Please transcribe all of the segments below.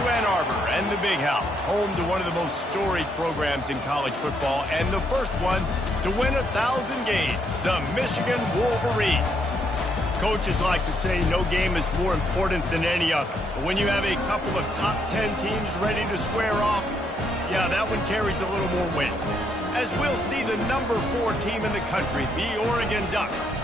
to Ann Arbor and the Big House, home to one of the most storied programs in college football, and the first one to win 1,000 games, the Michigan Wolverines. Coaches like to say no game is more important than any other. But when you have a couple of top 10 teams ready to square off, yeah, that one carries a little more weight. As we'll see the number 4 team in the country, the Oregon Ducks,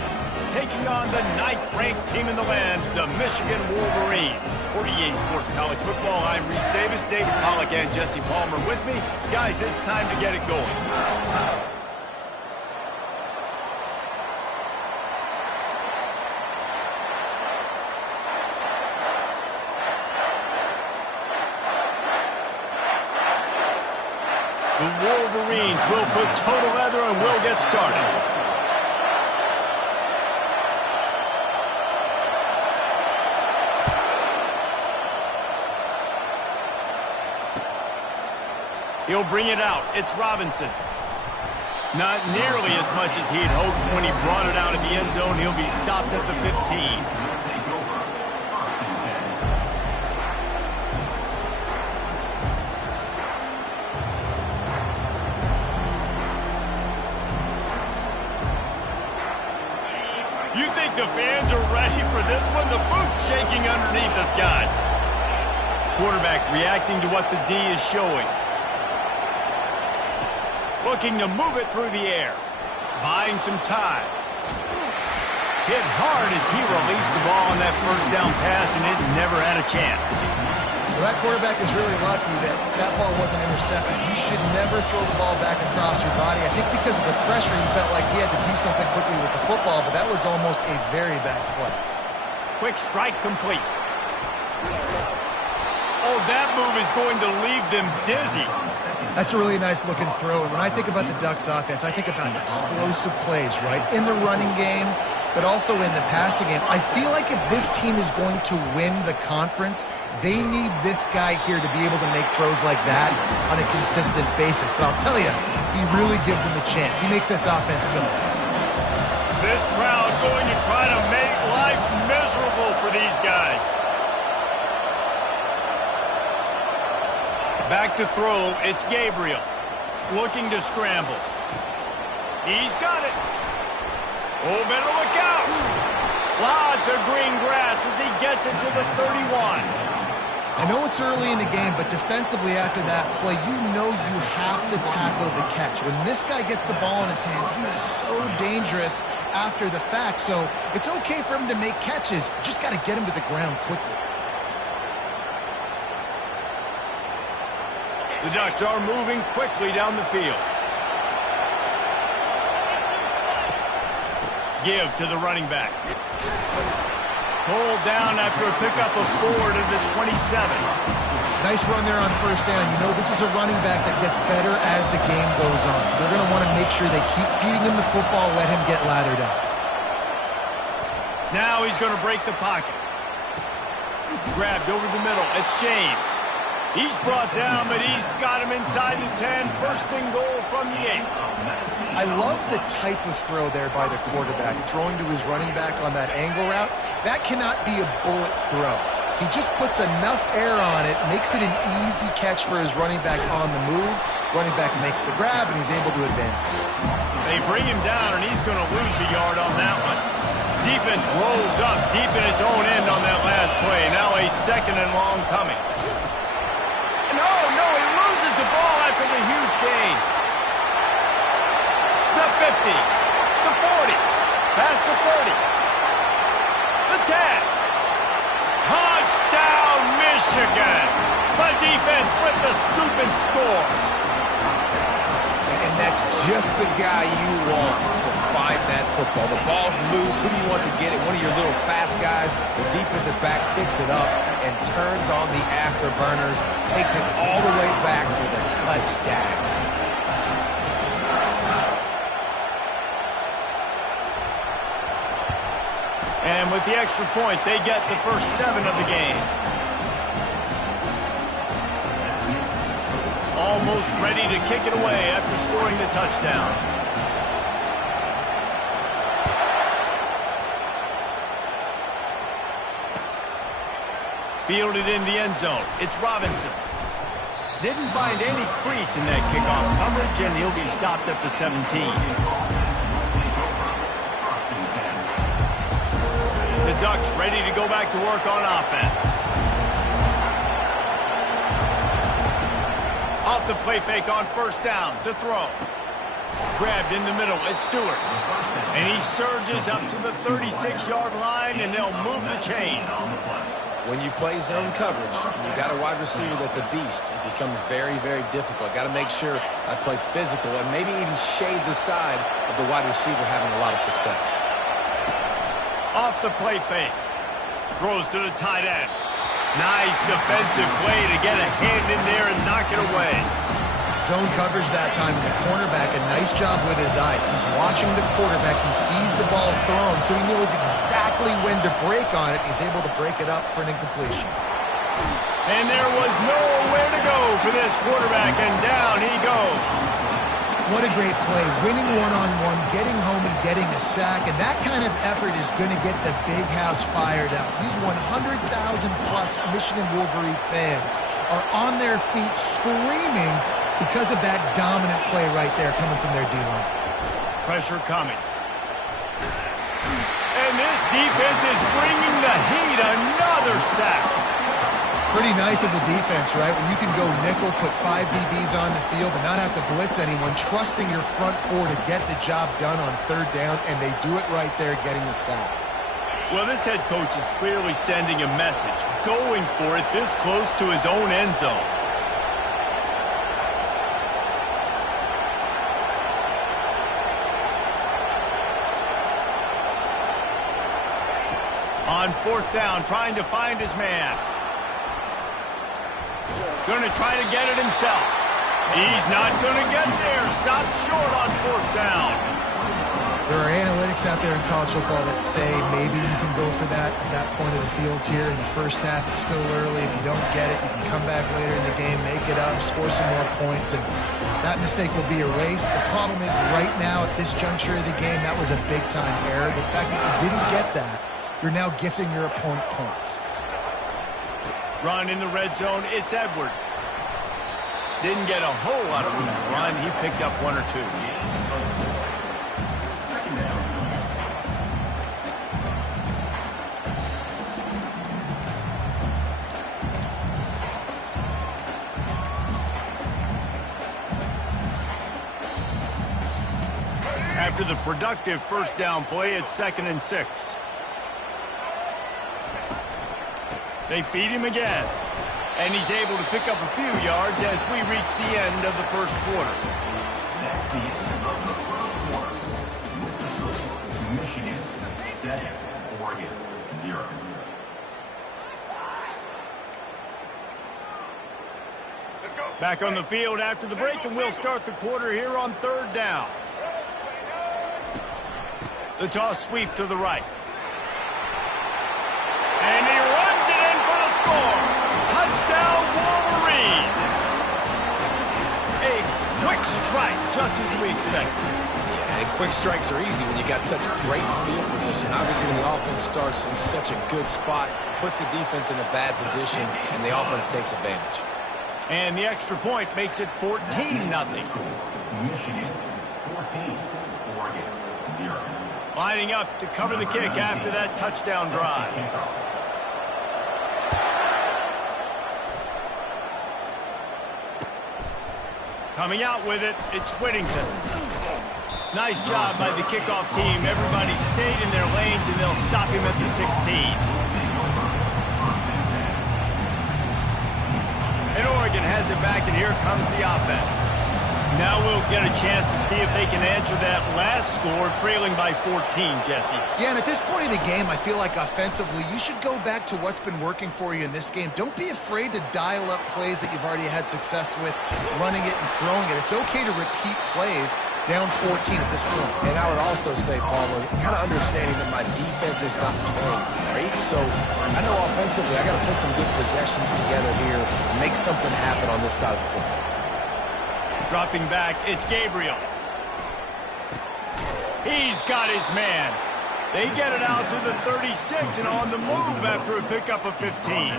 taking on the 9th-ranked team in the land, the Michigan Wolverines. For EA Sports College Football, I'm Reese Davis, David Pollack, and Jesse Palmer with me. Guys, it's time to get it going. The Wolverines will put total leather and will get started. He'll bring it out. It's Robinson. Not nearly as much as he'd hoped when he brought it out of the end zone. He'll be stopped at the 15. You think the fans are ready for this one? The booth's shaking underneath us, guys. Quarterback reacting to what the D is showing. Looking to move it through the air. Buying some time. Hit hard as he released the ball on that first down pass, and it never had a chance. Well, that quarterback is really lucky that that ball wasn't intercepted. You should never throw the ball back across your body. I think because of the pressure, he felt like he had to do something quickly with the football, but that was almost a very bad play. Quick strike complete. Oh, that move is going to leave them dizzy. That's a really nice looking throw. And when I think about the Ducks offense, I think about explosive plays, right? In the running game, but also in the passing game. I feel like if this team is going to win the conference, they need this guy here to be able to make throws like that on a consistent basis. But I'll tell you, he really gives them a chance. He makes this offense good. This crowd going to try to make life miserable for these guys. Back to throw, it's Gabriel. Looking to scramble. He's got it. Oh, better look out. Lots of green grass as he gets it to the 31. I know it's early in the game, but defensively after that play, you know you have to tackle the catch. When this guy gets the ball in his hands, he is so dangerous after the fact. So it's okay for him to make catches. You just got to get him to the ground quickly. The Ducks are moving quickly down the field. Give to the running back. Pulled down after a pickup of 4 to the 27. Nice run there on first down. You know, this is a running back that gets better as the game goes on. So they're going to want to make sure they keep feeding him the football, let him get lathered up. Now he's going to break the pocket. Grabbed over the middle. It's James. He's brought down, but he's got him inside the 10. First and goal from the 8. I love the type of throw there by the quarterback, throwing to his running back on that angle route. That cannot be a bullet throw. He just puts enough air on it, makes it an easy catch for his running back on the move. Running back makes the grab, and he's able to advance. They bring him down, and he's going to lose a yard on that one. Defense rolls up deep in its own end on that last play. Now a second and long coming. No, he loses the ball after the huge gain. The 50, the 40, past the 30, the 10. Touchdown, Michigan. The defense with the scoop and score. And that's just the guy you want to find that football. The ball's loose. Who do you want to get it? One of your little fast guys. The defensive back picks it up and turns on the afterburners, takes it all the way back for the touchdown. And with the extra point, they get the first 7 of the game. Almost ready to kick it away after scoring the touchdown. Fielded in the end zone. It's Robinson. Didn't find any crease in that kickoff coverage, and he'll be stopped at the 17. The Ducks ready to go back to work on offense. Off the play fake on first down to throw. Grabbed in the middle. It's Stewart. And he surges up to the 36-yard line, and they'll move the chain. When you play zone coverage, you've got a wide receiver that's a beast. It becomes very, very difficult. Got to make sure I play physical and maybe even shade the side of the wide receiver having a lot of success. Off the play fake. Throws to the tight end. Nice defensive play to get a hand in there and knock it away. Zone coverage that time, and the cornerback, a nice job with his eyes. He's watching the quarterback. He sees the ball thrown, so he knows exactly when to break on it. He's able to break it up for an incompletion. And there was nowhere to go for this quarterback, and down he goes. What a great play. Winning one-on-one, getting home and getting a sack, and that kind of effort is going to get the big house fired up. These 100,000-plus Michigan Wolverine fans are on their feet screaming because of that dominant play right there coming from their D-line. Pressure coming. And this defense is bringing the heat. Another sack. Pretty nice as a defense, right? When you can go nickel, put 5 DBs on the field and not have to blitz anyone, trusting your front four to get the job done on third down, and they do it right there, getting the sack. Well, this head coach is clearly sending a message, going for it this close to his own end zone. On fourth down, trying to find his man. Going to try to get it himself. He's not going to get there. Stopped short on fourth down. There are analytics out there in college football that say maybe you can go for that at that point of the field here in the first half. It's still early. If you don't get it, you can come back later in the game, make it up, score some more points, and that mistake will be erased. The problem is right now at this juncture of the game, that was a big-time error. The fact that you didn't get that, you're now gifting your opponent points. Run in the red zone, it's Edwards. Didn't get a whole lot of room to run. He picked up 1 or 2. After the productive first down play, it's 2nd and 6. They feed him again, and he's able to pick up a few yards as we reach the end of the first quarter. Michigan 7, Oregon 0. Back on the field after the break, and we'll start the quarter here on third down. The toss sweep to the right. And he runs it in for the score. Touchdown, Wolverines. A quick strike, just as we expected. Yeah, and quick strikes are easy when you got such great field position. Obviously, when the offense starts in such a good spot, puts the defense in a bad position, and the offense takes advantage. And the extra point makes it 14-0. Michigan 14, Oregon 0. Lining up to cover the kick after that touchdown drive. Coming out with it, it's Whittington. Nice job by the kickoff team. Everybody stayed in their lanes, and they'll stop him at the 16. And Oregon has it back, and here comes the offense. Now we'll get a chance to see if they can answer that last score, trailing by 14, Jesse. Yeah, and at this point in the game, I feel like offensively, you should go back to what's been working for you in this game. Don't be afraid to dial up plays that you've already had success with, running it and throwing it. It's okay to repeat plays down 14 at this point. And I would also say, Palmer, kind of understanding that my defense is not playing great, so I know offensively I got to put some good possessions together here, make something happen on this side of the football. Dropping back, it's Gabriel. He's got his man. They get it out to the 36 and on the move after a pickup of 15.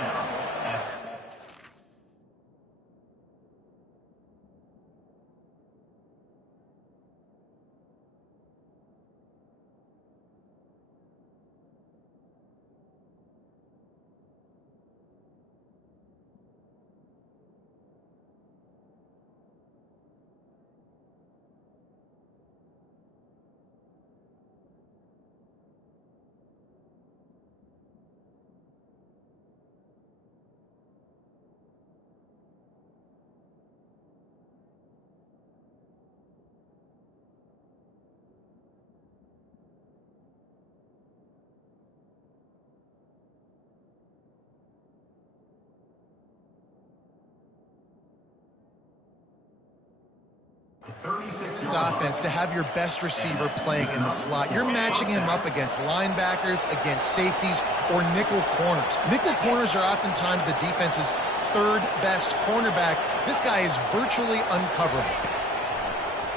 this offense to have your best receiver playing in the slot. You're matching him up against linebackers, against safeties, or nickel corners. Nickel corners are oftentimes the defense's third best cornerback. This guy is virtually uncoverable.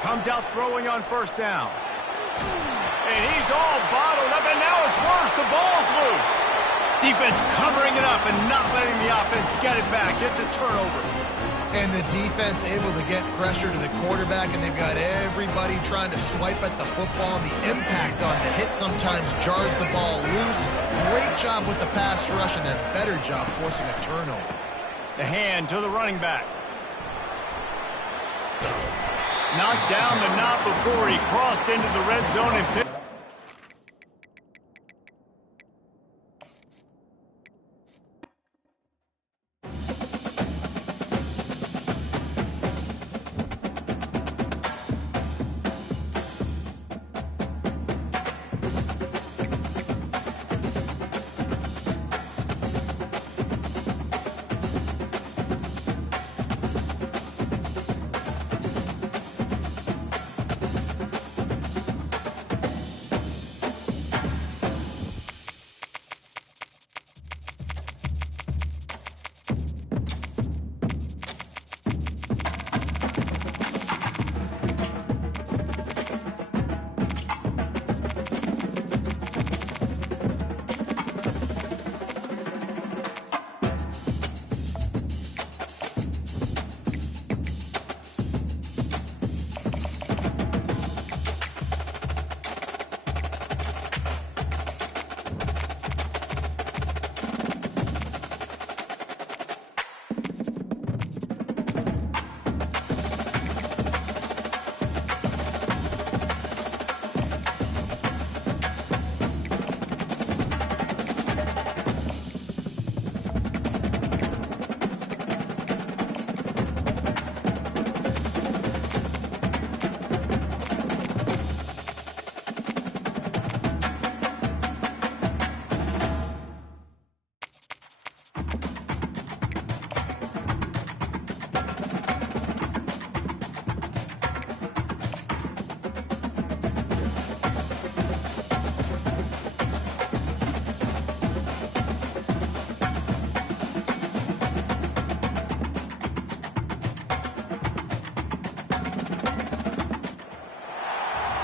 Comes out throwing on first down. And he's all bottled up, and now it's worse. The ball's loose. Defense covering it up and not letting the offense get it back. It's a turnover. And the defense able to get pressure to the quarterback, and they've got everybody trying to swipe at the football. The impact on the hit sometimes jars the ball loose. Great job with the pass rush, and a better job forcing a turnover. The hand to the running back. Knocked down the knot before he crossed into the red zone and picked.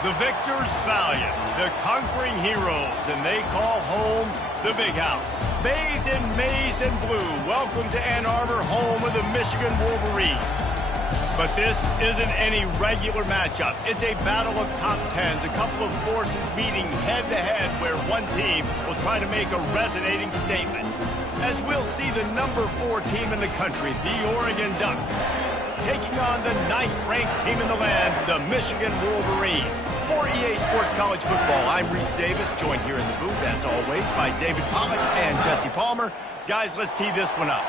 The victors valiant, the conquering heroes, and they call home the Big House. Bathed in maize and blue, welcome to Ann Arbor, home of the Michigan Wolverines. But this isn't any regular matchup. It's a battle of top tens, a couple of forces meeting head-to-head where one team will try to make a resonating statement. As we'll see the number 4 team in the country, the Oregon Ducks, taking on the 9th-ranked team in the land, the Michigan Wolverines. For EA Sports College Football, I'm Reese Davis, joined here in the booth, as always, by David Pollack and Jesse Palmer. Guys, let's tee this one up.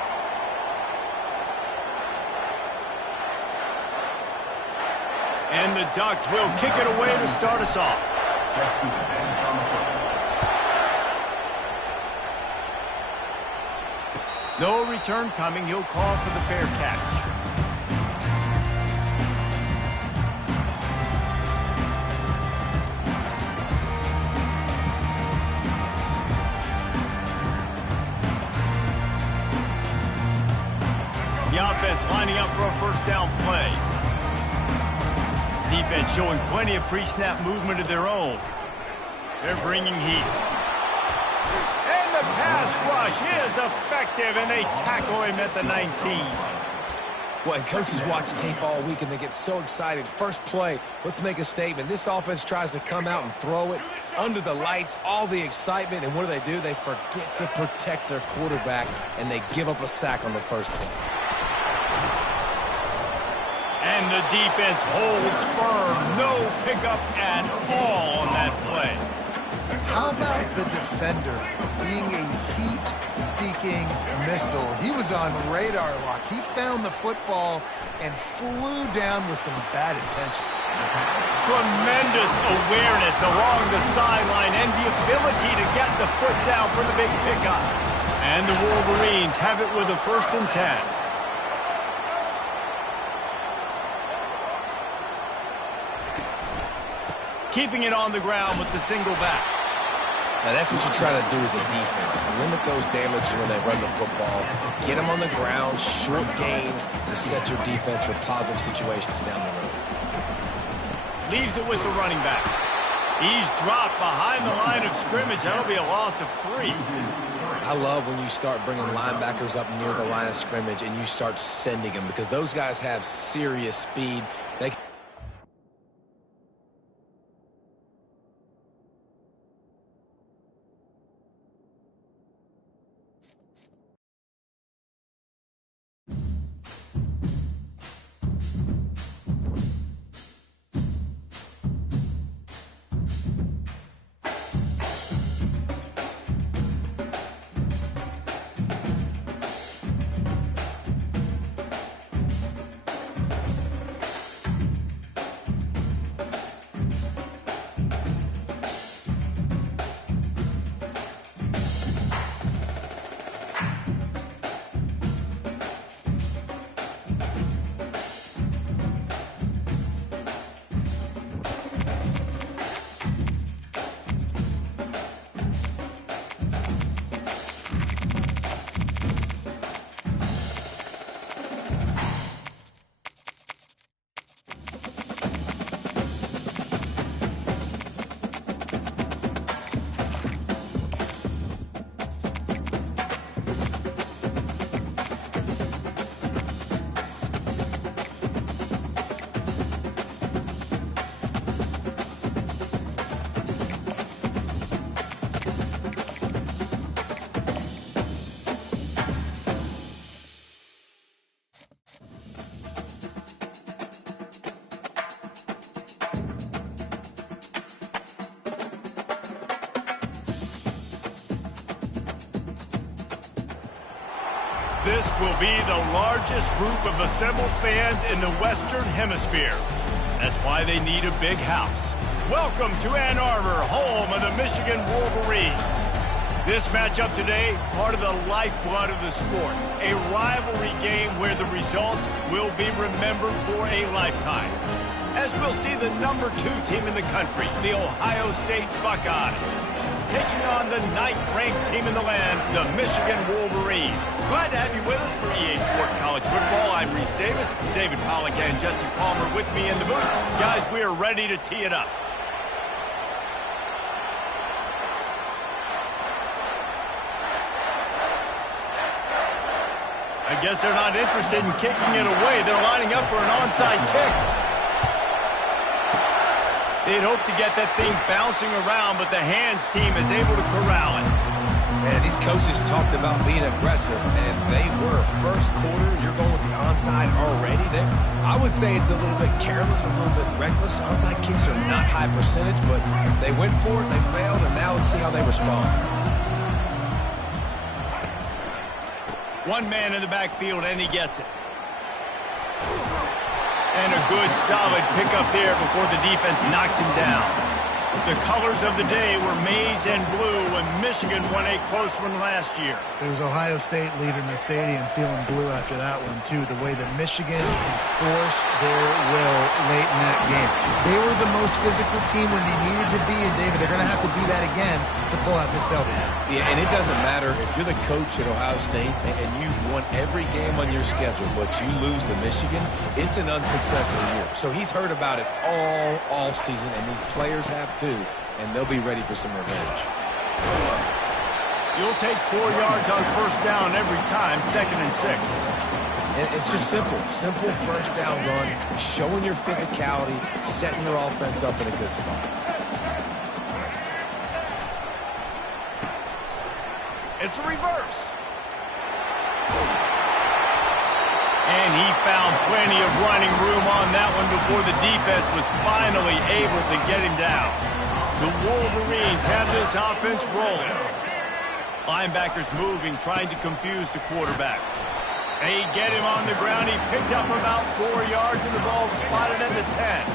And the Ducks will kick it away to start us off. Set to defense on the football. No return coming. He'll call for the fair catch. The offense lining up for a first down play. Defense showing plenty of pre-snap movement of their own. They're bringing heat. And the pass rush is effective, and they tackle him at the 19. Well, coaches watch tape all week, and they get so excited. First play, let's make a statement. This offense tries to come out and throw it under the lights, all the excitement, and what do? They forget to protect their quarterback, and they give up a sack on the first play. And the defense holds firm. No pickup at all on that play. How about the defender being a heat-seeking missile? He was on radar lock. He found the football and flew down with some bad intentions. Tremendous awareness along the sideline and the ability to get the foot down for the big pickup. And the Wolverines have it with a 1st and 10. keeping it on the ground with the single back. Now, that's what you try to do as a defense. Limit those damages when they run the football. Get them on the ground, short gains to set your defense for positive situations down the road. Leaves it with the running back. He's dropped behind the line of scrimmage. That'll be a loss of 3. I love when you start bringing linebackers up near the line of scrimmage and you start sending them, because those guys have serious speed. They This will be the largest group of assembled fans in the Western Hemisphere. That's why they need a big house. Welcome to Ann Arbor, home of the Michigan Wolverines. This matchup today, part of the lifeblood of the sport. A rivalry game where the results will be remembered for a lifetime. As we'll see the number 2 team in the country, the Ohio State Buckeyes, taking on the 9th-ranked team in the land, the Michigan Wolverines. Glad to have you with us for EA Sports College Football. I'm Reese Davis, David Pollack and Jesse Palmer with me in the booth. Guys, we are ready to tee it up. I guess they're not interested in kicking it away. They're lining up for an onside kick. They'd hope to get that thing bouncing around, but the hands team is able to corral it. Man, these coaches talked about being aggressive, and they were. First quarter, you're going with the onside already. I would say it's a little bit careless, a little bit reckless. Onside kicks are not high percentage, but they went for it, they failed, and now let's see how they respond. One man in the backfield, and he gets it. And a good, solid pickup there before the defense knocks him down. The colors of the day were maize and blue when Michigan won a close one last year. It was Ohio State leaving the stadium feeling blue after that one, too. The way that Michigan enforced their will late in that game. They were the most physical team when they needed to be, and David, they're going to have to do that again to pull out this W. Yeah, and it doesn't matter if you're the coach at Ohio State and you won every game on your schedule, but you lose to Michigan, it's an unsuccessful year. So he's heard about it all season, and these players have too, and they'll be ready for some revenge. You'll take 4 yards on first down every time, 2nd and 6. And it's just simple first down run, showing your physicality, setting your offense up in a good spot. It's a reverse. And he found plenty of running room on that one before the defense was finally able to get him down. The Wolverines have this offense rolling. Linebackers moving, trying to confuse the quarterback. They get him on the ground. He picked up about 4 yards, and the ball spotted at the 10.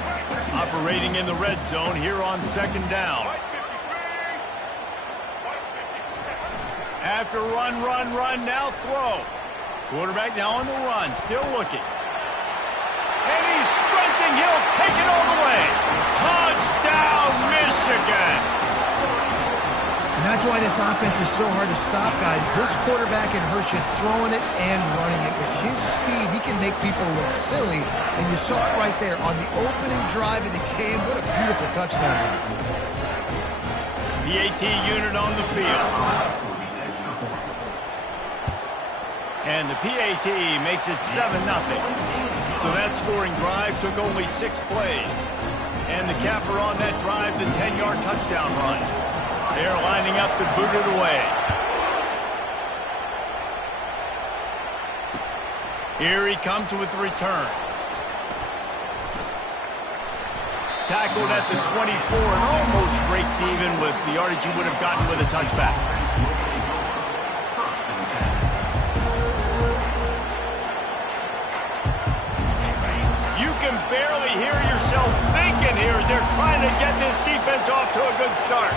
Operating in the red zone here on 2nd down. After run, now throw. Quarterback now on the run, still looking. And he's sprinting. He'll take it all the way. Touchdown, That's why this offense is so hard to stop, guys. This quarterback can hurt you throwing it and running it. With his speed, he can make people look silly, and you saw it right there on the opening drive of the game. What a beautiful touchdown. PAT unit on the field. And the PAT makes it 7-0. So that scoring drive took only 6 plays. And the capper on that drive, the 10-yard touchdown run. They're lining up to boot it away. Here he comes with the return. Tackled at the 24 and almost breaks even with the yardage he would have gotten with a touchback. You can barely hear yourself thinking here as they're trying to get this defense off to a good start.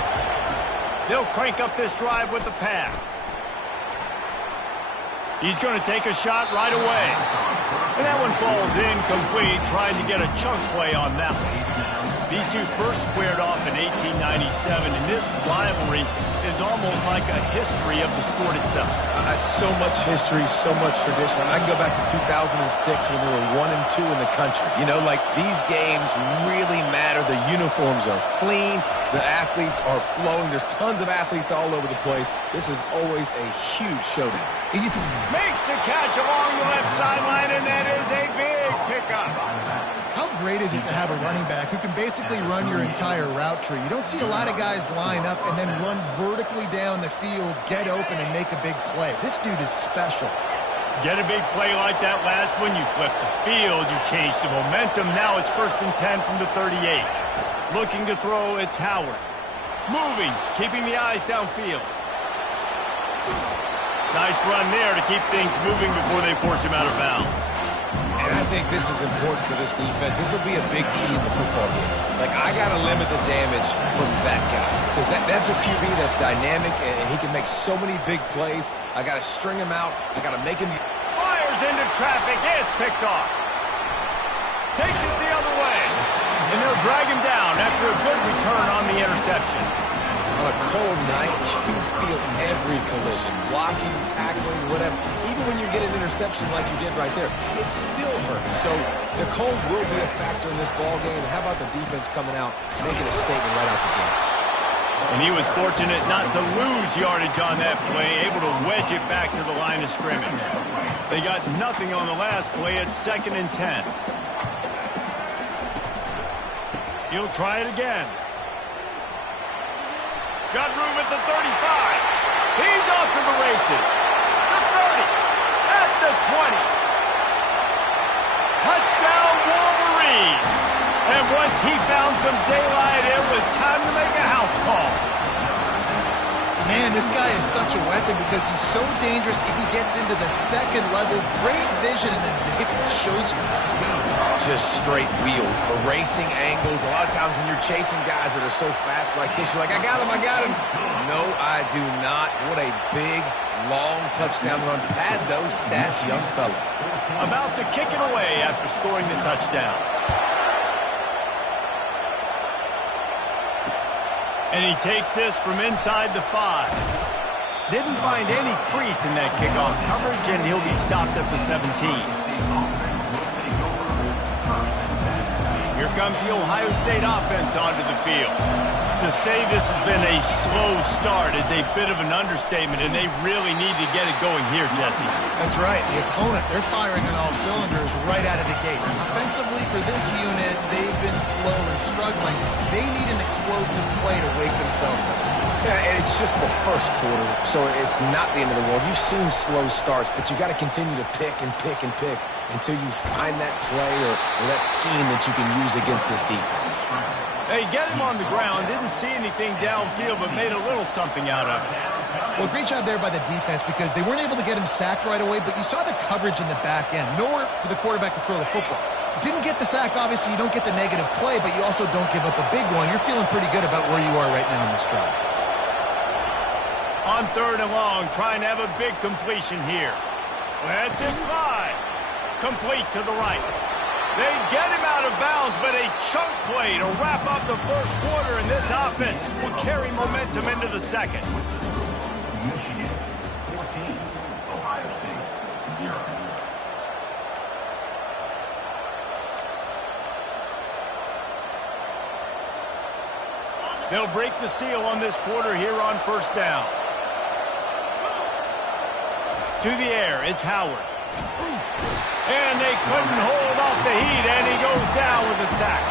They'll crank up this drive with the pass. He's going to take a shot right away. And that one falls incomplete, trying to get a chunk play on that one. These two first squared off in 1897, and this rivalry is almost like a history of the sport itself. So much history, so much tradition. I can go back to 2006 when they were 1-2 in the country. You know, like, these games really matter. The uniforms are clean. The athletes are flowing. There's tons of athletes all over the place. This is always a huge showdown. Makes the catch along the left sideline, and that is a big pickup. How great is it to have a running back who can basically run your entire route tree? You don't see a lot of guys line up and then run vertically down the field, get open, and make a big play. This dude is special. Get a big play like that last one, you flip the field, you change the momentum. Now it's 1st and 10 from the 38. Looking to throw, it's Howard. Moving, keeping the eyes downfield. Nice run there to keep things moving before they force him out of bounds. And I think this is important for this defense. This will be a big key in the football game. Like, I got to limit the damage from that guy. Because that's a QB that's dynamic, and he can make so many big plays. I got to string him out. I got to make him... Fires into traffic. It's picked off. Takes it the other way. And they'll drag him down after a good return on the interception. On a cold night, you feel every collision. Blocking, tackling, whatever. Even when you get an interception like you did right there, it still hurts. So the cold will be a factor in this ball game. And how about the defense coming out, making a statement right out the gates? And he was fortunate not to lose yardage on that play, able to wedge it back to the line of scrimmage. They got nothing on the last play. It's 2nd and 10. He'll try it again. Got room at the 35. He's off to the races. The 30. At the 20. Touchdown Wolverines. And once he found some daylight, it was time to make a house call. Man, this guy is such a weapon because he's so dangerous if he gets into the second level. Great vision, and then David shows you the speed. Just straight wheels, erasing angles. A lot of times when you're chasing guys that are so fast like this, you're like, I got him, I got him. No, I do not. What a big, long touchdown run. Pad those stats, young fella. About to kick it away after scoring the touchdown. And he takes this from inside the 5. Didn't find any crease in that kickoff coverage, and he'll be stopped at the 17. Here comes the Ohio State offense onto the field. To say this has been a slow start is a bit of an understatement, and they really need to get it going here, Jesse. That's right. The opponent, they're firing on all cylinders right out of the gate. Offensively, for this unit, they've been slow and struggling. They need an explosive play to wake themselves up. Yeah, and it's just the first quarter, so it's not the end of the world. You've seen slow starts, but you got to continue to pick and pick and pick until you find that play or that scheme that you can use against this defense. They get him on the ground, didn't see anything downfield, but made a little something out of it. Well, great job there by the defense because they weren't able to get him sacked right away, but you saw the coverage in the back end. Nowhere for the quarterback to throw the football. Didn't get the sack, obviously. You don't get the negative play, but you also don't give up a big one. You're feeling pretty good about where you are right now in this drive. On 3rd and long, trying to have a big completion here. That's it, Clyde. Complete to the right. They get him out of bounds, but a chunk play to wrap up the first quarter, and this offense will carry momentum into the second. Michigan 14, Ohio State 0. They'll break the seal on this quarter here on first down. To the air, it's Howard. And they couldn't hold off the heat, and he goes down with a sack.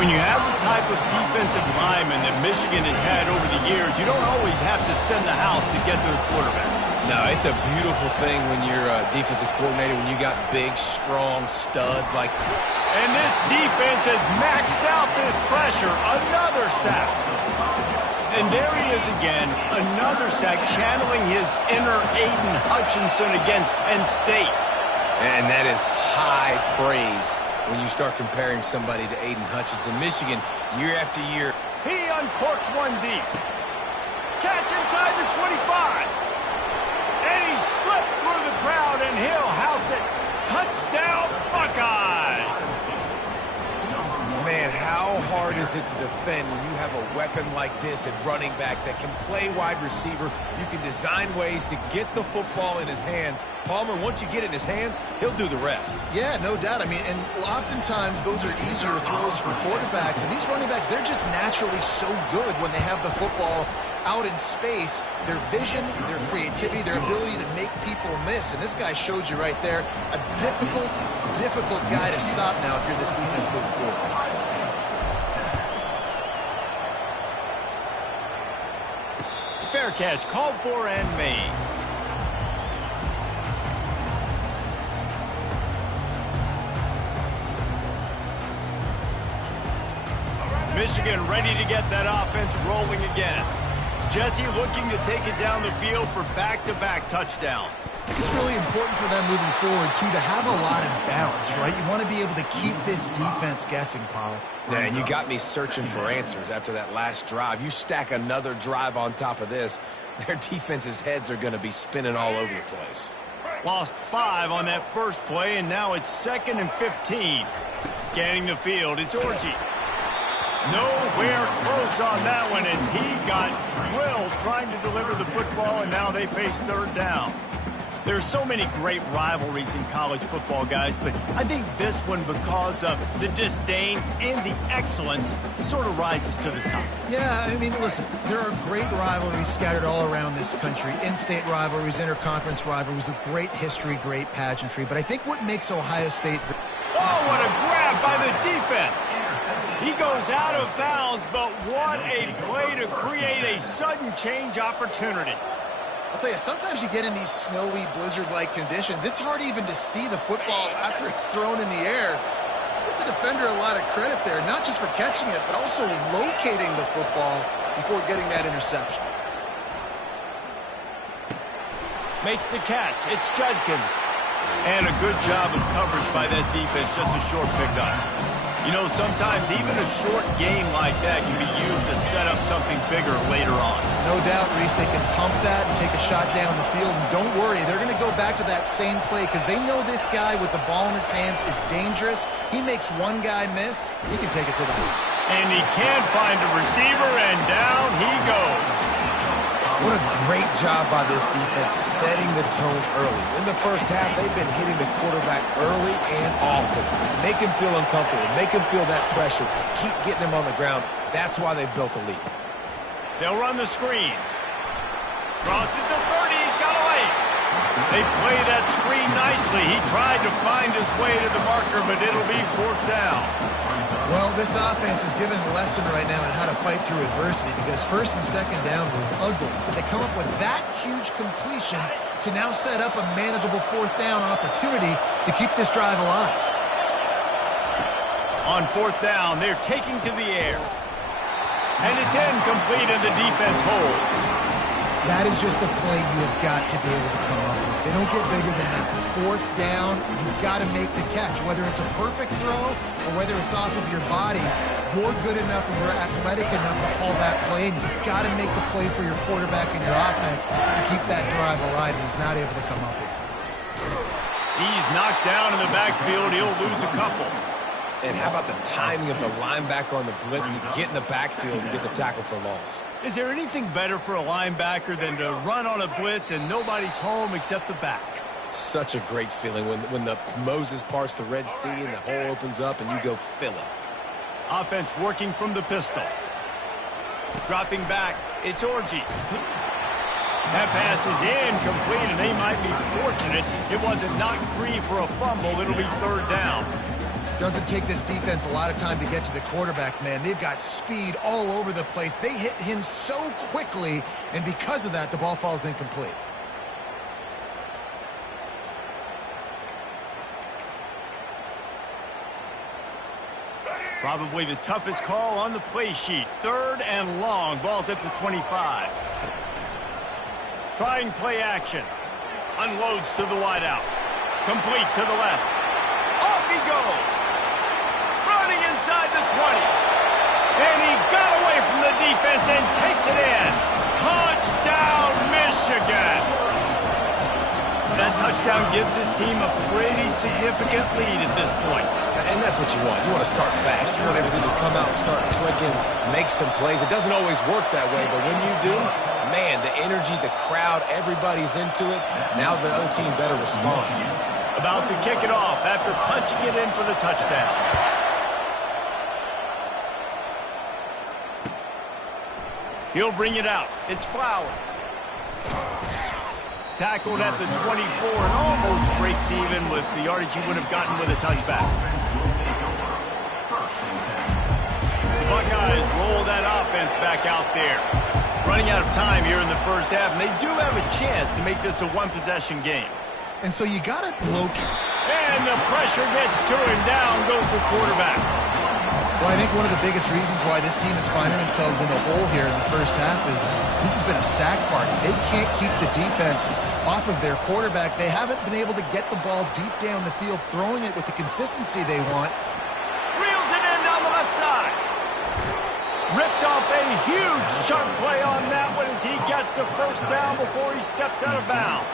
When you have the type of defensive lineman that Michigan has had over the years, you don't always have to send the house to get to the quarterback. No, it's a beautiful thing when you're a defensive coordinator, when you got big, strong studs like... And this defense has maxed out this pressure. Another sack. And there he is again, another sack, channeling his inner Aiden Hutchinson against Penn State. And that is high praise when you start comparing somebody to Aiden Hutchinson. Michigan, year after year. He uncorks one deep. Catch inside the 25. And he slipped through the crowd, and he'll house it. Touchdown, Buckeyes! Man, how hard is it to defend when you have a weapon like this at running back that can play wide receiver? You can design ways to get the football in his hand. Palmer, once you get it in his hands, he'll do the rest. Yeah, no doubt. I mean, and oftentimes those are easier throws for quarterbacks. And these running backs, they're just naturally so good when they have the football out in space. Their vision, their creativity, their ability to make people miss. And this guy showed you right there, a difficult guy to stop now if you're this defense moving forward. Fair catch, called for and made. Michigan ready to get that offense rolling again. Jesse looking to take it down the field for back-to-back touchdowns. I think it's really important for them moving forward, too, to have a lot of balance, right? You want to be able to keep this defense guessing, Pollock. Yeah, and you got me searching for answers after that last drive. You stack another drive on top of this, their defense's heads are going to be spinning all over the place. Lost 5 on that first play, and now it's 2nd and 15. Scanning the field, it's Orji. Nowhere close on that one as he got drilled trying to deliver the football, and now they face third down. There's so many great rivalries in college football, guys, but I think this one, because of the disdain and the excellence, sort of rises to the top. Yeah, I mean, listen, there are great rivalries scattered all around this country. In-state rivalries, interconference rivalries with great history, great pageantry. But I think what makes Ohio State... Oh, what a grab by the defense! He goes out of bounds, but what a play to create a sudden change opportunity. I'll tell you, sometimes you get in these snowy, blizzard-like conditions. It's hard even to see the football after it's thrown in the air. Give the defender a lot of credit there, not just for catching it, but also locating the football before getting that interception. Makes the catch. It's Judkins. And a good job of coverage by that defense, just a short pickup. You know, sometimes even a short game like that can be used to set up something bigger later on. No doubt, Reese, they can pump that and take a shot down the field. And don't worry, they're going to go back to that same play because they know this guy with the ball in his hands is dangerous. He makes one guy miss, he can take it to the hoop. And he can't find a receiver, and down he goes. What a great job by this defense setting the tone early. In the first half, they've been hitting the quarterback early and often. Make him feel uncomfortable. Make him feel that pressure. Keep getting him on the ground. That's why they've built a lead. They'll run the screen. Crosses the 30. He's got away. They play that screen nicely. He tried to find his way to the marker, but it'll be fourth down. Well, this offense is given a lesson right now on how to fight through adversity because first and second down was ugly. But they come up with that huge completion to now set up a manageable fourth down opportunity to keep this drive alive. On fourth down, they're taking to the air. And it's incomplete, and the defense holds. That is just a play you have got to be able to come up with. They don't get bigger than that. Fourth down, you've got to make the catch. Whether it's a perfect throw or whether it's off of your body, you're good enough and you're athletic enough to haul that play, and you've got to make the play for your quarterback and your offense to keep that drive alive, and he's not able to come up with it. He's knocked down in the backfield. He'll lose a couple. And how about the timing of the linebacker on the blitz to get in the backfield and get the tackle for loss? Is there anything better for a linebacker than to run on a blitz and nobody's home except the back? Such a great feeling when the Moses parts the Red Sea and the hole opens up and you go fill it. Offense working from the pistol. Dropping back, it's Orji. That pass is incomplete, and they might be fortunate it wasn't knocked free for a fumble. It'll be third down. Doesn't take this defense a lot of time to get to the quarterback, man. They've got speed all over the place. They hit him so quickly, and because of that, the ball falls incomplete. Probably the toughest call on the play sheet. Third and long. Ball's at the 25. Trying play action. Unloads to the wideout. Complete to the left. Off he goes. Running inside the 20. And he got away from the defense and takes it in. Touchdown, Michigan. That touchdown gives his team a pretty significant lead at this point. And that's what you want. You want to start fast. You want everything to come out and start clicking, make some plays. It doesn't always work that way, but when you do, man, the energy, the crowd, everybody's into it. Now the other team better respond. About to kick it off after punching it in for the touchdown. He'll bring it out. It's Flowers. Tackled at the 24 and almost breaks even with the yardage he would have gotten with a touchback. The Buckeyes roll that offense back out there. Running out of time here in the first half, and they do have a chance to make this a one-possession game. And so you got to locate. And the pressure gets to him. Down goes the quarterback. Well, I think one of the biggest reasons why this team is finding themselves in the hole here in the first half is this has been a sack party. They can't keep the defense off of their quarterback. They haven't been able to get the ball deep down the field, throwing it with the consistency they want. Reels it in down the left side. Ripped off a huge sharp play on that one as he gets the first down before he steps out of bounds.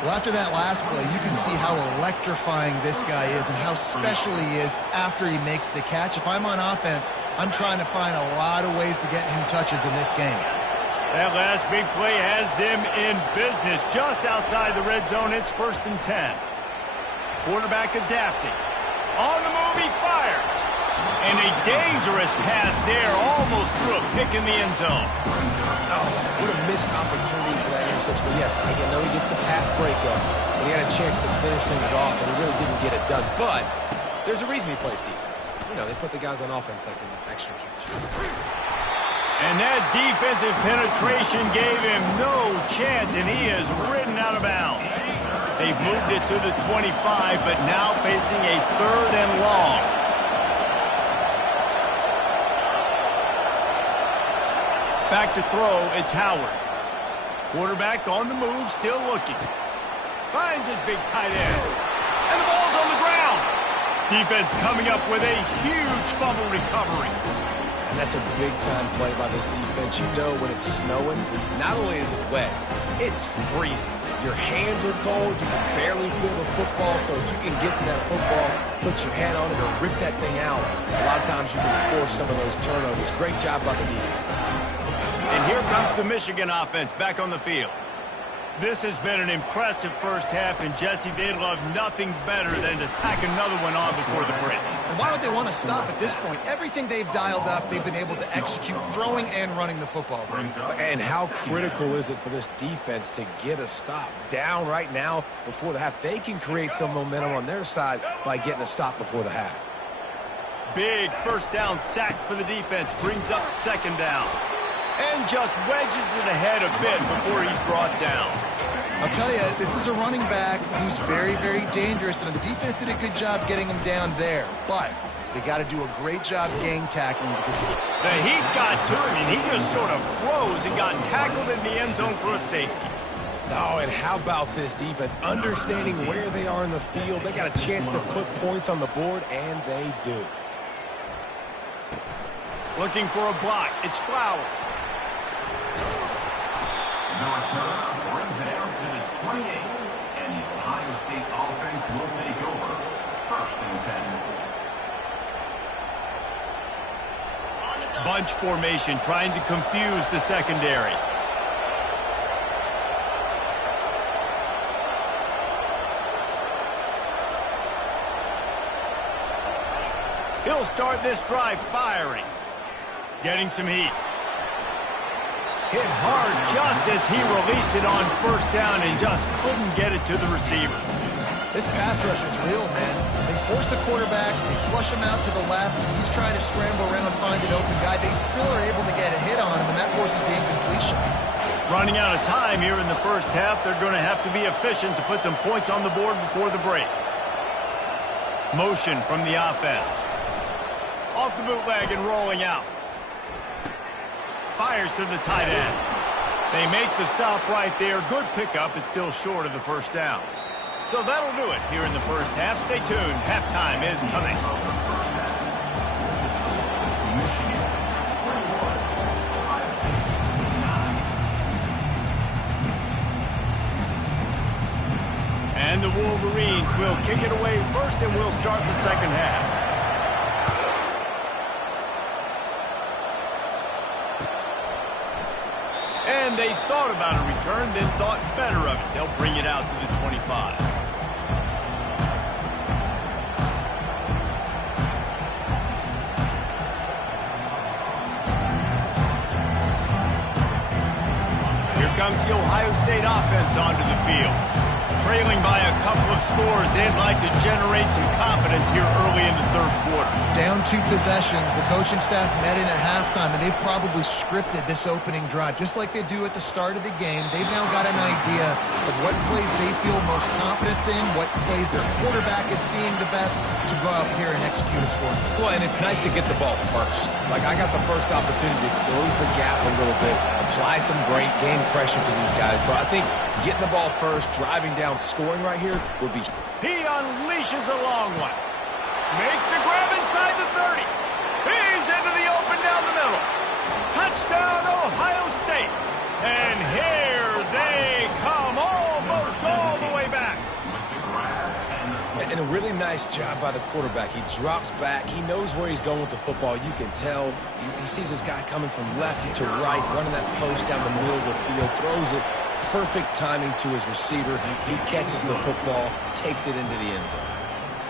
Well, after that last play, you can see how electrifying this guy is and how special he is after he makes the catch. If I'm on offense, I'm trying to find a lot of ways to get him touches in this game. That last big play has them in business just outside the red zone. It's 1st and 10. Quarterback adapting. On the move, he fires. And a dangerous pass there, almost threw a pick in the end zone. Oh, what a missed opportunity for that interception. Yes, I know he gets the pass breakup, but he had a chance to finish things off, and he really didn't get it done. But there's a reason he plays defense. You know, they put the guys on offense that can actually catch. And that defensive penetration gave him no chance, and he is ridden out of bounds. They've moved it to the 25, but now facing a 3rd and long. Back to throw, it's Howard. Quarterback on the move, still looking. Finds his big tight end. And the ball's on the ground. Defense coming up with a huge fumble recovery. And that's a big-time play by this defense. You know when it's snowing, not only is it wet, it's freezing. Your hands are cold. You can barely feel the football, so if you can get to that football, put your hand on it, or rip that thing out, a lot of times you can force some of those turnovers. Great job by the defense. And here comes the Michigan offense back on the field. This has been an impressive first half, and Jesse, they'd love nothing better than to tack another one on before the break. And why would they want to stop at this point? Everything they've dialed up, they've been able to execute, throwing and running the football. And how critical is it for this defense to get a stop down right now before the half? They can create some momentum on their side by getting a stop before the half. Big first down sack for the defense, brings up 2nd down. And just wedges it ahead a bit before he's brought down. I'll tell you, this is a running back who's very, very dangerous, and the defense did a good job getting him down there. But they got to do a great job gang tackling because the heat got to him, and he just sort of froze and got tackled in the end zone for a safety. Oh, and how about this defense? Understanding where they are in the field, they got a chance to put points on the board, and they do. Looking for a block. It's Flowers. No return, brings it out to the 28, And the Ohio State offense will take over. First and 10. Bunch formation trying to confuse the secondary. He'll start this drive firing. Getting some heat. Hit hard just as he released it on first down and just couldn't get it to the receiver. This pass rush is real, man. They force the quarterback, they flush him out to the left. He's trying to scramble around, find an open guy. They still are able to get a hit on him, and that forces the incompletion. Running out of time here in the first half, they're going to have to be efficient to put some points on the board before the break. Motion from the offense. Off the bootleg and rolling out. Fires to the tight end. They make the stop right there. Good pickup. It's still short of the first down. So that'll do it here in the first half. Stay tuned. Halftime is coming. And the Wolverines will kick it away first, and we'll start the second half. And they thought about a return, then thought better of it. They'll bring it out to the 25. Here comes the Ohio State offense onto the field. Trailing by a couple of scores, they'd like to generate some confidence here early in the third quarter. Down 2 possessions, the coaching staff met in at halftime, and they've probably scripted this opening drive. Just like they do at the start of the game, they've now got an idea of what plays they feel most confident in, what plays their quarterback is seeing the best to go out here and execute a score. Well, and it's nice to get the ball first. Like, I got the first opportunity to close the gap a little bit, apply some great game pressure to these guys. So I think getting the ball first, driving down, scoring right here will be... He unleashes a long one. Makes the grab inside the 30. He's into the open down the middle. Touchdown, Ohio State. And here they come, almost all the way back. And a really nice job by the quarterback. He drops back. He knows where he's going with the football. You can tell. He sees this guy coming from left to right, running that post down the middle of the field, throws it. Perfect timing to his receiver. He catches the football, takes it into the end zone.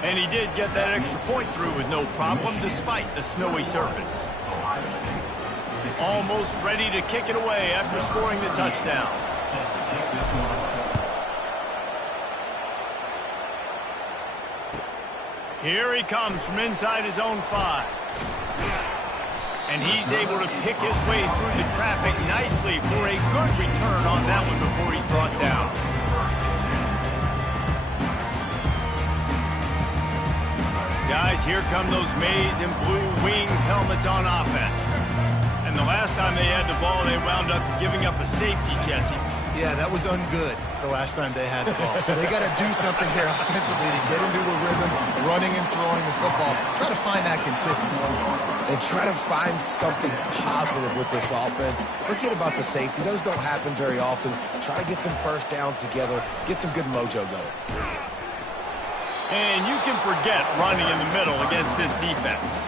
And he did get that extra point through with no problem despite the snowy surface. Almost ready to kick it away after scoring the touchdown. Here he comes from inside his own 5. And he's able to pick his way through the traffic nicely for a good return on that one before he's brought down. Guys, here come those maize and blue wing helmets on offense. And the last time they had the ball, they wound up giving up a safety, Jesse. Yeah, that was ungood the last time they had the ball. So they got to do something here offensively to get into a rhythm, running and throwing the football. Try to find that consistency. And try to find something positive with this offense. Forget about the safety. Those don't happen very often. Try to get some first downs together, get some good mojo going. And you can forget running in the middle against this defense.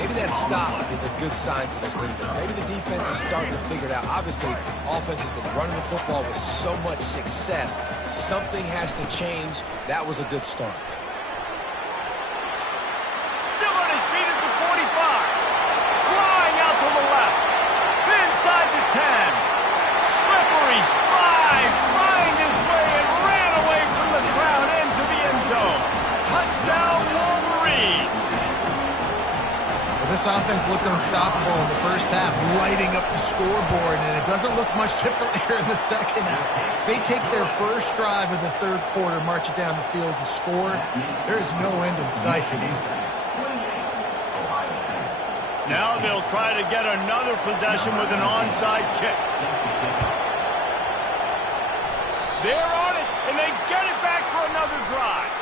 Maybe that stop is a good sign for this defense. Maybe the defense is starting to figure it out. Obviously, offense has been running the football with so much success. Something has to change. That was a good start. Still on his feet at the 45. Flying out to the left. Inside the 10. Slippery slide. Find his way and ran away from the crowd into the end zone. Touchdown, Wolverines. Well, this offense looked unstoppable in the first half, lighting up the scoreboard, and it doesn't look much different here in the second half. They take their first drive of the third quarter, march it down the field, and score. There is no end in sight for these guys. Now they'll try to get another possession with an onside kick. They're on it, and they get it back for another drive.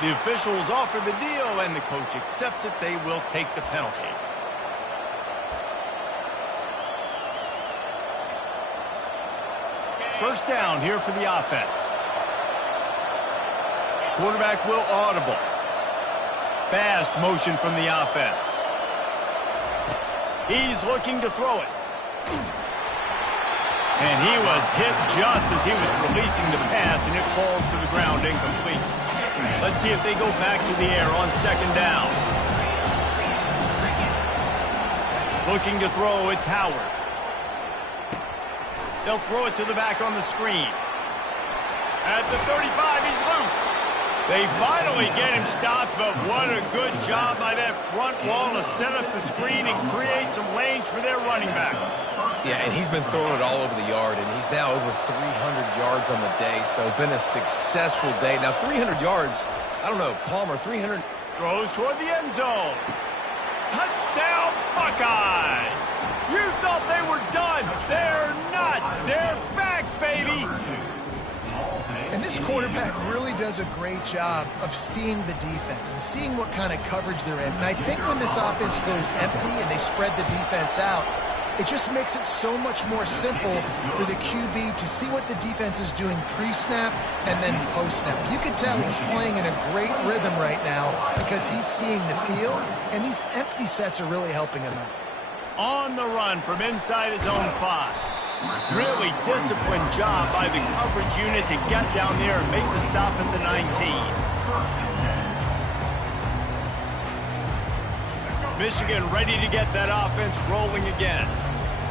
The officials offer the deal, and the coach accepts it. They will take the penalty. First down here for the offense. Quarterback will audible. Fast motion from the offense. He's looking to throw it. And he was hit just as he was releasing the pass, and it falls to the ground incomplete. Let's see if they go back to the air on second down. Looking to throw, it's Howard. They'll throw it to the back on the screen. At the 35, he's loose. They finally get him stopped, but what a good job by that front wall to set up the screen and create some lanes for their running back. Yeah, and he's been throwing it all over the yard, and he's now over 300 yards on the day, so it's been a successful day. Now, 300 yards, I don't know, Palmer, 300. Throws toward the end zone. Touchdown, Buckeyes! You thought they were done. They're not. They're back, baby! And this quarterback really does a great job of seeing the defense and seeing what kind of coverage they're in. And I think when this offense goes empty and they spread the defense out, it just makes it so much more simple for the QB to see what the defense is doing pre-snap and then post-snap. You can tell he's playing in a great rhythm right now because he's seeing the field, and these empty sets are really helping him out. On the run from inside his own 5. Really disciplined job by the coverage unit to get down there and make the stop at the 19. Michigan ready to get that offense rolling again.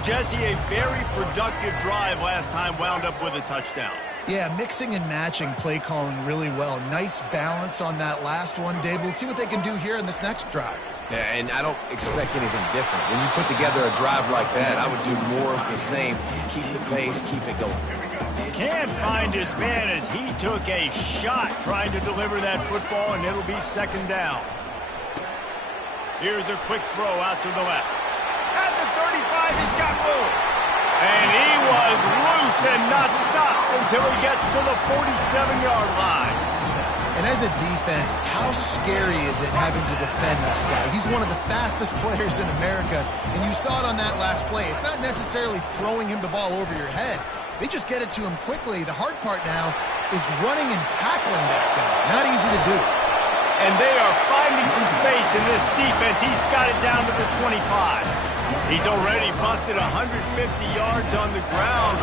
Jesse, a very productive drive last time, wound up with a touchdown. Yeah, mixing and matching play calling really well. Nice balance on that last one, Dave. Let's see what they can do here in this next drive. Yeah, and I don't expect anything different. When you put together a drive like that, I would do more of the same. Keep the pace, keep it going. Can't find his man as he took a shot trying to deliver that football, and it'll be second down. Here's a quick throw out to the left. At the 35, he's got room. And he was loose and not stopped until he gets to the 47-yard line. And as a defense, how scary is it having to defend this guy? He's one of the fastest players in America, and you saw it on that last play. It's not necessarily throwing him the ball over your head. They just get it to him quickly. The hard part now is running and tackling that guy. Not easy to do. And they are finding some space in this defense. He's got it down to the 25. He's already busted 150 yards on the ground.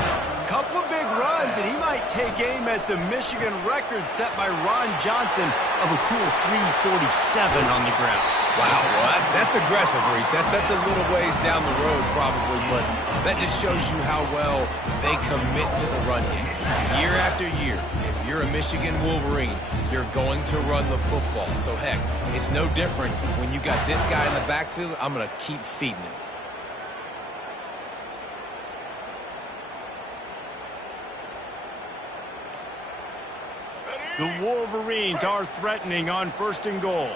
Couple of big runs, and he might take aim at the Michigan record set by Ron Johnson of a cool 347 on the ground. Wow, well, that's aggressive, Reese. That's a little ways down the road probably, but that just shows you how well they commit to the run game. Year after year, if you're a Michigan Wolverine, you're going to run the football. So, heck, it's no different when you got this guy in the backfield. I'm going to keep feeding him. The Wolverines are threatening on 1st and goal.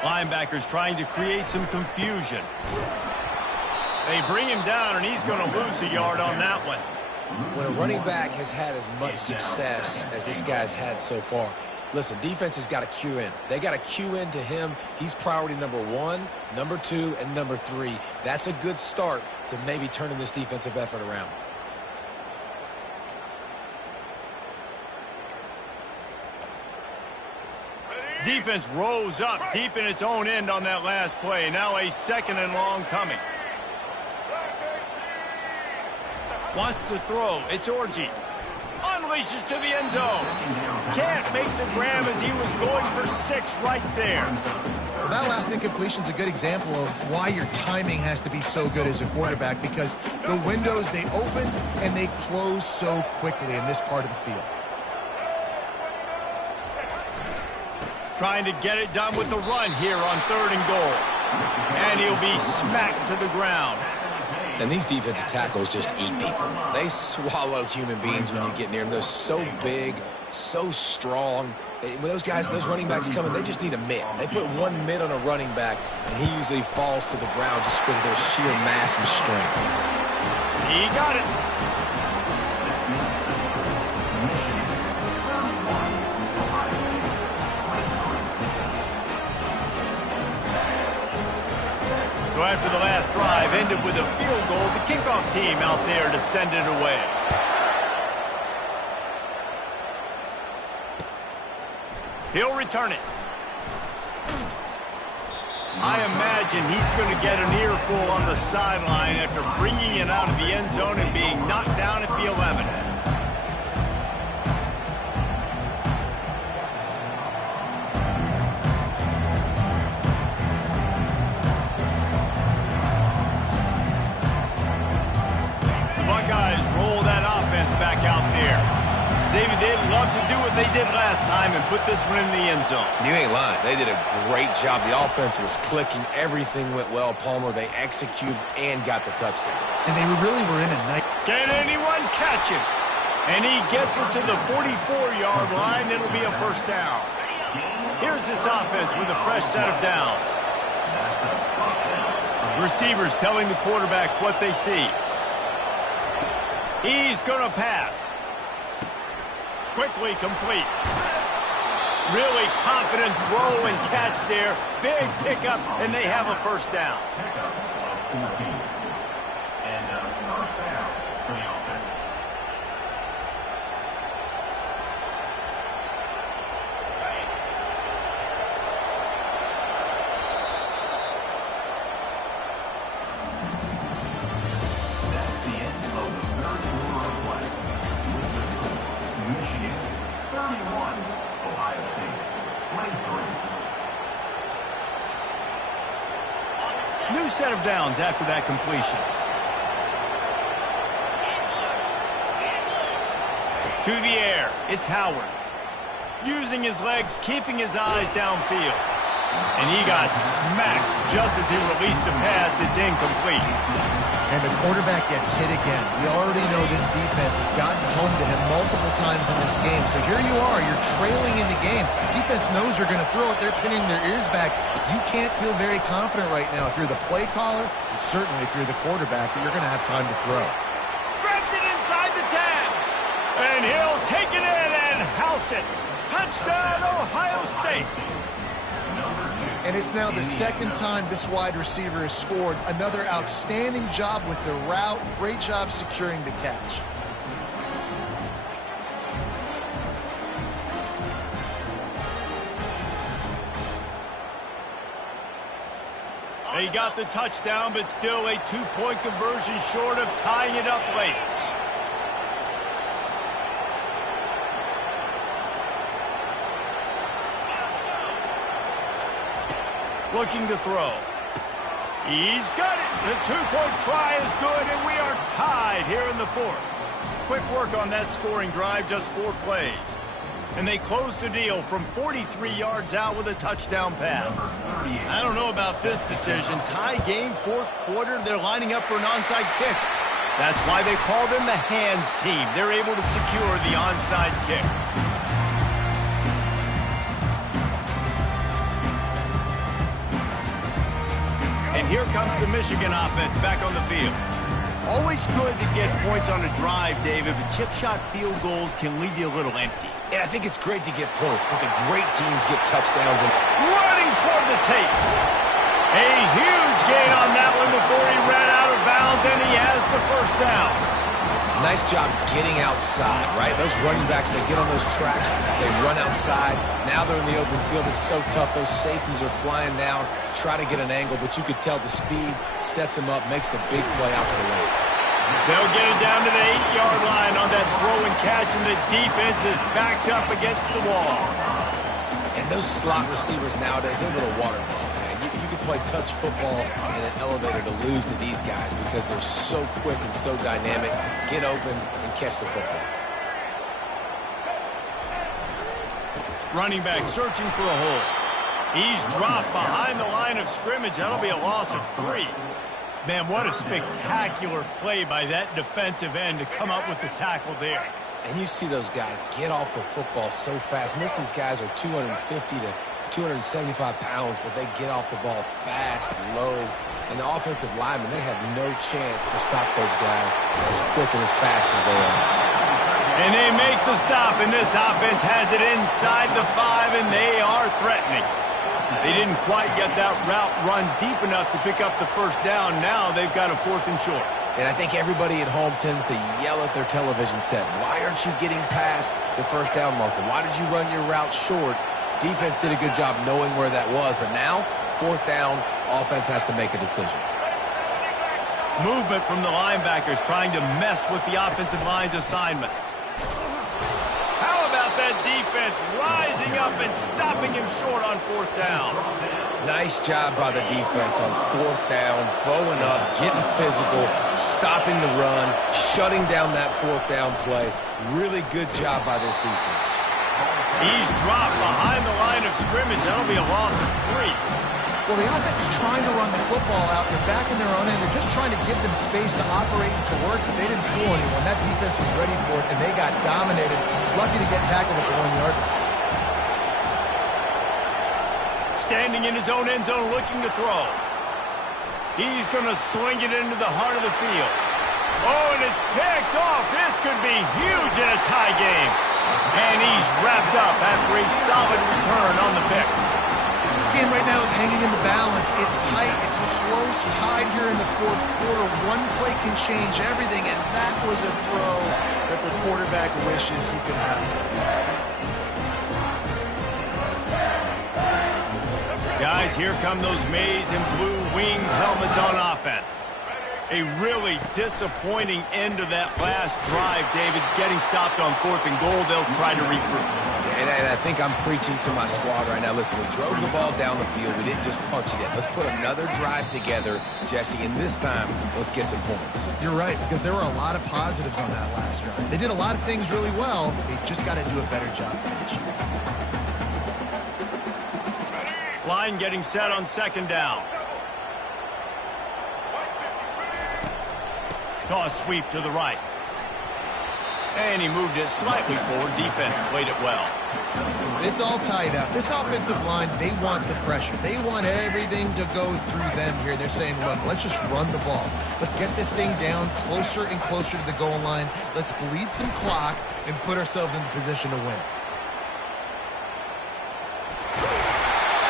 Linebackers trying to create some confusion. They bring him down, and he's going to lose a yard on that one. When a running back has had as much success as this guy's had so far, listen, defense has got to cue in. They got to cue in to him. He's priority number 1, number 2, and number 3. That's a good start to maybe turning this defensive effort around. Defense rose up deep in its own end on that last play. Now a 2nd and long coming. Wants to throw. It's Orji. Unleashes to the end zone. Can't make the grab as he was going for 6 right there. Well, that last incompletion is a good example of why your timing has to be so good as a quarterback, because the windows, they open and they close so quickly in this part of the field. Trying to get it done with the run here on 3rd and goal. And he'll be smacked to the ground. And these defensive tackles just eat people. They swallow human beings when you get near them. They're so big, so strong. When those guys, those running backs come in, they just need a mitt. They put 1 mitt on a running back, and he usually falls to the ground just because of their sheer mass and strength. He got it. So after the last drive ended with a field goal, the kickoff team out there to send it away. He'll return it. I imagine he's going to get an earful on the sideline after bringing it out of the end zone and being knocked down at the 11. The Buckeyes roll that offense back out there. David, they'd love to do what they did last time and put this one in the end zone. You ain't lying. They did a great job. The offense was clicking. Everything went well. Palmer, they executed and got the touchdown. And they really were in a night. Can anyone catch him? And he gets it to the 44-yard line. It'll be a first down. Here's this offense with a fresh set of downs. Receivers telling the quarterback what they see. He's going to pass. Quickly complete. Really confident throw and catch there. Big pickup, and they have a first down. And first down for the offense. That's the end of the third quarter of play. With the score, Michigan 31, Ohio State 23. New set of downs after that completion. To the air, it's Howard. Using his legs, keeping his eyes downfield. And he got smacked just as he released the pass. It's incomplete. And the quarterback gets hit again. We already know this defense has gotten home to him multiple times in this game. So here you are, you're trailing in the game. Defense knows you're going to throw it. They're pinning their ears back. You can't feel very confident right now if you're the play caller, and certainly if you're the quarterback, that you're going to have time to throw. Grabs it inside the 10. And he'll take it in and house it. Touchdown, Ohio State. And it's now the second time this wide receiver has scored. Another outstanding job with the route. Great job securing the catch. They got the touchdown, but still a two-point conversion short of tying it up late. Looking to throw. He's got it. The two-point try is good, and we are tied here in the fourth. Quick work on that scoring drive, just 4 plays. And they close the deal from 43 yards out with a touchdown pass. I don't know about this decision. Tie game, fourth quarter. They're lining up for an onside kick. That's why they call them the hands team. They're able to secure the onside kick. And here comes the Michigan offense back on the field. Always good to get points on a drive, David, but chip shot field goals can leave you a little empty. And I think it's great to get points, but the great teams get touchdowns. And Running toward the tape. A huge gain on that one before he ran out of bounds, and he has the first down. nice job getting outside, right? Those running backs, they get on those tracks, they run outside. Now they're in the open field. It's so tough. Those safeties are flying down, try to get an angle, but you could tell the speed sets them up, makes the big play out to the left. They'll get it down to the 8-yard line on that throw and catch, and the defense is backed up against the wall. And those slot receivers nowadays, they're little water balls, man. You can play touch football in an elevator to lose to these guys because they're so quick and so dynamic. Get open and catch the football. Running back searching for a hole. He's dropped behind the line of scrimmage. That'll be a loss of 3. Man, what a spectacular play by that defensive end to come up with the tackle there. And you see those guys get off the football so fast. Most of these guys are 250 to 275 pounds, but they get off the ball fast, low. And the offensive linemen, they have no chance to stop those guys as quick and as fast as they are. And they make the stop, and this offense has it inside the 5, and they are threatening. They didn't quite get that route run deep enough to pick up the first down. Now they've got a 4th and short. And I think everybody at home tends to yell at their television set, why aren't you getting past the first down marker? Why did you run your route short? Defense did a good job knowing where that was, but now, 4th down, offense has to make a decision. Movement from the linebackers trying to mess with the offensive line's assignments. How about that defense rising up and stopping him short on 4th down? Nice job by the defense on 4th down, bowing up, getting physical, stopping the run, shutting down that 4th down play. Really good job by this defense. He's dropped behind the line of scrimmage. That'll be a loss of 3. Well, the offense is trying to run the football out. They're back in their own end. They're just trying to give them space to operate and to work, but they didn't fool anyone. That defense was ready for it, and they got dominated. Lucky to get tackled at the 1-yard line. Standing in his own end zone looking to throw. He's going to swing it into the heart of the field. Oh, and it's picked off. This could be huge in a tie game. And he's wrapped up after a solid return on the pick. This game right now is hanging in the balance. It's tight. It's close. Tied here in the 4th quarter. One play can change everything, and that was a throw that the quarterback wishes he could have. Guys, here come those maize and blue winged helmets on offense. A really disappointing end to that last drive, David. Getting stopped on 4th and goal, they'll try to regroup. And I think I'm preaching to my squad right now. Listen, we drove the ball down the field. We didn't just punch it in. Let's put another drive together, Jesse, and this time, let's get some points. You're right, because there were a lot of positives on that last drive. They did a lot of things really well. They just got to do a better job finishing. Line getting set on 2nd down. Toss sweep to the right. And he moved it slightly forward. Defense played it well. It's all tied up. This offensive line, they want the pressure. They want everything to go through them here. They're saying, look, let's just run the ball. Let's get this thing down closer and closer to the goal line. Let's bleed some clock and put ourselves in position to win.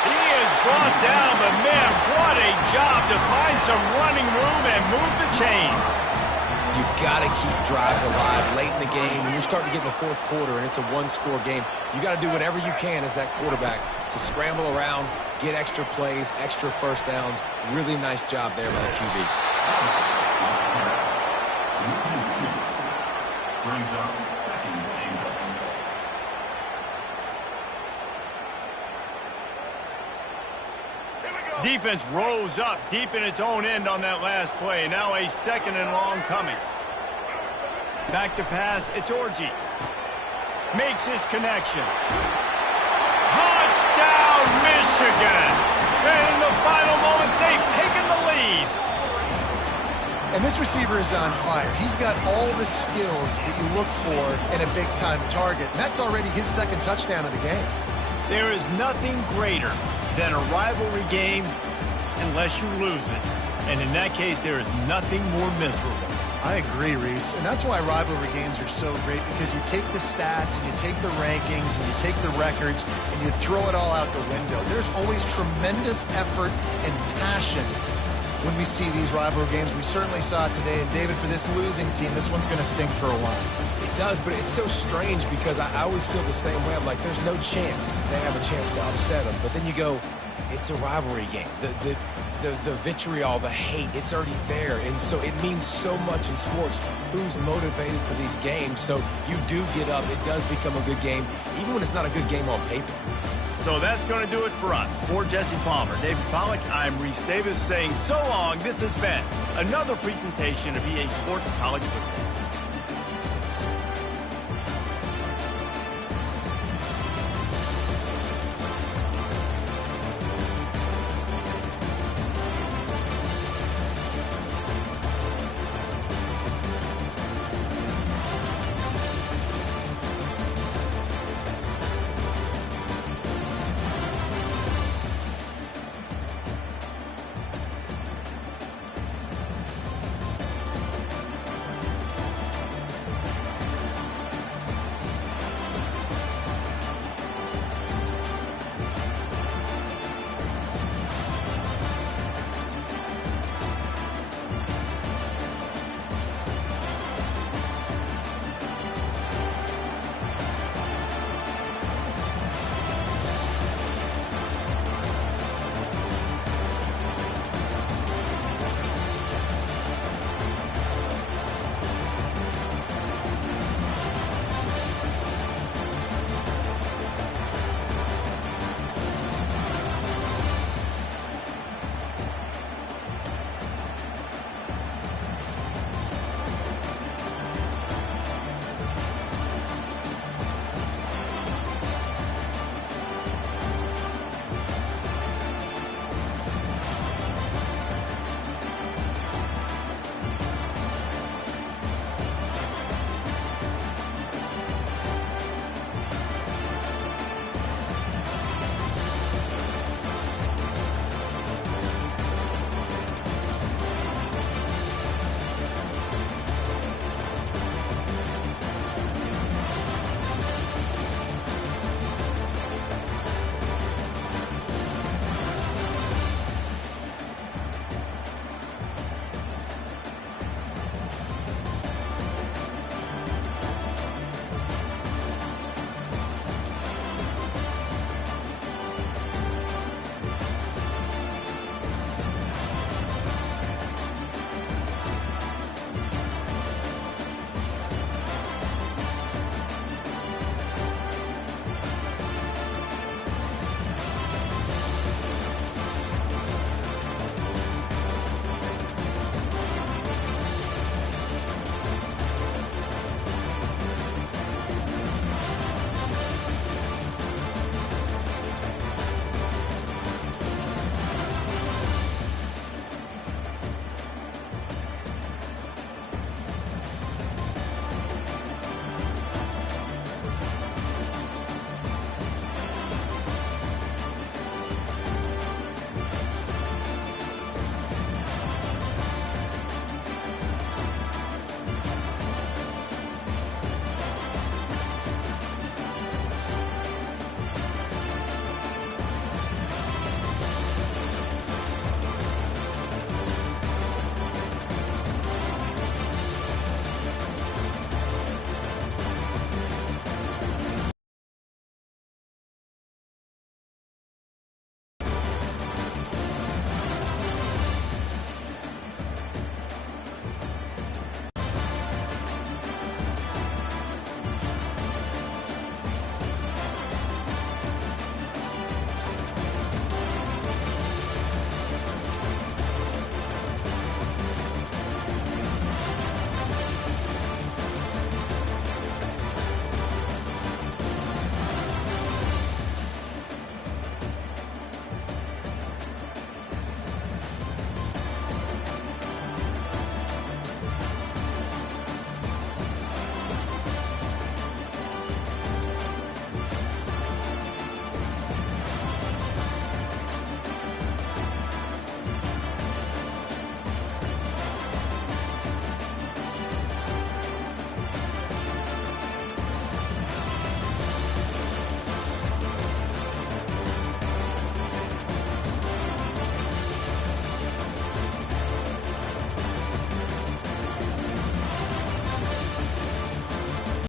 He is brought down, but man, what a job to find some running room and move the chains. You got to keep drives alive late in the game. When you're starting to get in the 4th quarter and it's a 1-score game, you got to do whatever you can as that quarterback to scramble around, get extra plays, extra 1st downs. Really nice job there by the QB. Brings up 2nd and goal. Defense rose up deep in its own end on that last play. Now a 2nd and long coming. Back to pass, it's Orji. Makes his connection. Touchdown, Michigan! And in the final moments, they've taken the lead. And this receiver is on fire. He's got all the skills that you look for in a big-time target. And that's already his 2nd touchdown of the game. There is nothing greater than a rivalry game unless you lose it. And in that case, there is nothing more miserable. I agree, Reese. And that's why rivalry games are so great, because you take the stats, and you take the rankings, and you take the records, and you throw it all out the window. There's always tremendous effort and passion when we see these rivalry games. We certainly saw it today. And David, for this losing team, this one's going to stink for a while. It does, but it's so strange because I always feel the same way. I'm like, there's no chance they have a chance to upset them. But then you go, it's a rivalry game. The vitriol, the hate, it's already there. And so it means so much in sports. Who's motivated for these games? So you do get up. It does become a good game, even when it's not a good game on paper. So that's going to do it for us. For Jesse Palmer, David Pollack, I'm Reese Davis saying so long. This has been another presentation of EA Sports College Football.